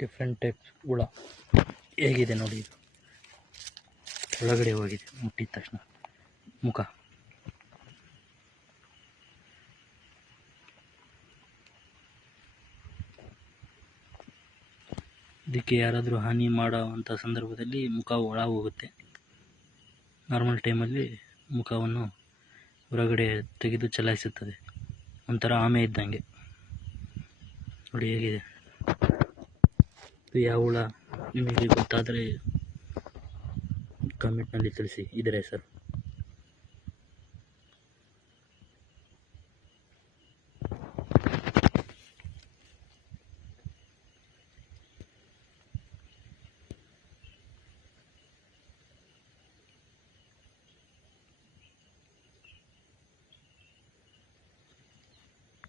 Different type ಹುಳ ಹೇಗಿದೆ ನೋಡಿ ಇದು. ಒಳಗಡೆ ಹೋಗಿದೆ, ಮುಟ್ಟಿದ ತಕ್ಷಣ. ಮುಖ. ಇದಕ್ಕೆ ಯಾರಾದರೂ ಹಾನಿ ಮಾಡೋವಂಥ ಸಂದರ್ಭದಲ್ಲಿ ಮುಖ ಒಳ ಹೋಗುತ್ತೆ ನಾರ್ಮಲ್ ಟೈಮಲ್ಲಿ ಮುಖವನ್ನು ಹೊರಗಡೆ ತೆಗೆದು ಚಲಾಯಿಸುತ್ತದೆ. ಒಂಥರ ಆಮೆ ಇದ್ದಂಗೆ. ನೋಡಿ ಹೇಗಿದೆ. ಇದು ಯಾವ ಹುಳ ನಿಮಗೆ ಗೊತ್ತಾದರೆ ಕಮೆಂಟ್ನಲ್ಲಿ ತಿಳಿಸಿ. ಇದರ ಹೆಸರು